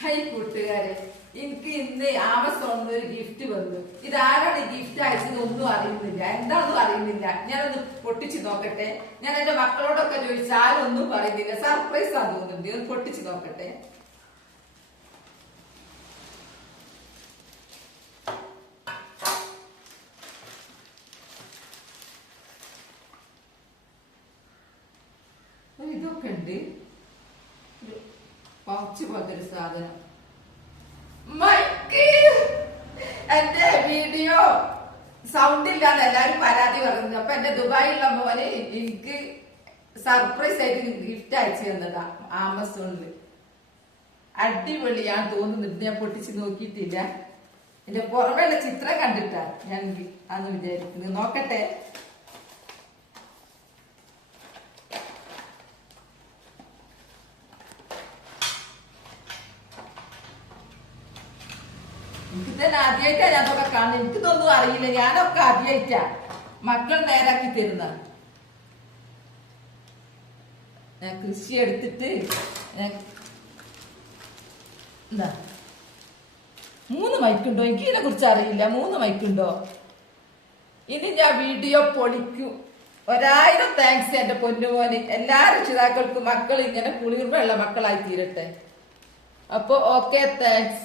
High കൂട്ടുകാരെ, എനിക്ക് ഇന്ന് ആമസോണിൽ ഒരു ഗിഫ്റ്റ് വന്നു. ഇതാരാണ് ഈ ഗിഫ്റ്റ് അയച്ചത് ഒന്നും അറിയുന്നില്ല, എന്താണെന്നും അറിയുന്നില്ല. ഞാനൊന്ന് പൊട്ടിച്ചു നോക്കട്ടെ. ഞാൻ എന്റെ മക്കളോടൊക്കെ ചോദിച്ചാൽ ആരും ഒന്നും പറയുന്നില്ല. സർപ്രൈസ് ആ തോന്നുന്നുണ്ട്. ഒന്ന് പൊട്ടിച്ചു നോക്കട്ടെ. ഇതൊക്കെ ഉണ്ട്, പൗച്ച് പോലത്തെ ഒരു സാധനം. എന്റെ വീഡിയോ സൗണ്ട് ഇല്ലാന്ന് എല്ലാരും പരാതി പറഞ്ഞു. അപ്പൊ എന്റെ ദുബായിലുള്ള മോനെ എനിക്ക് സർപ്രൈസ് ആയിട്ട് ഗിഫ്റ്റ് അയച്ചു തന്നതാ ആമസോണില്. അടിപൊളിയാന്ന് തോന്നുന്നുണ്ട്. ഞാൻ പൊട്ടിച്ച് നോക്കിയിട്ടില്ല. എന്റെ പുറമേയുള്ള ചിത്രം കണ്ടിട്ടാ ഞാൻ അന്ന് വിചാരിക്കുന്നത്. നോക്കട്ടെ. എനിക്ക് തന്നെ ആദ്യമായിട്ടാ ഞാനൊക്കെ കാണുന്നത്. എനിക്കിതൊന്നും അറിയില്ല. ഞാനൊക്കെ ആദ്യമായിട്ടാ മക്കൾ നേരാക്കി തരുന്ന. ഞാൻ കൃഷി എടുത്തിട്ട് എന്താ 3 മൈക്കുണ്ടോ? എനിക്ക് ഇതിനെ കുറിച്ച് അറിയില്ല. 3 മൈക്കുണ്ടോ? ഇനി ഞാൻ വീഡിയോ പൊളിക്കും. 1000 താങ്ക്സ് എന്റെ പൊന്നുമോന്. എല്ലാ രക്ഷിതാക്കൾക്കും മക്കൾ ഇങ്ങനെ കുളിർമയുള്ള മക്കളായി തീരട്ടെ. അപ്പൊ ഓക്കെ, താങ്ക്സ്.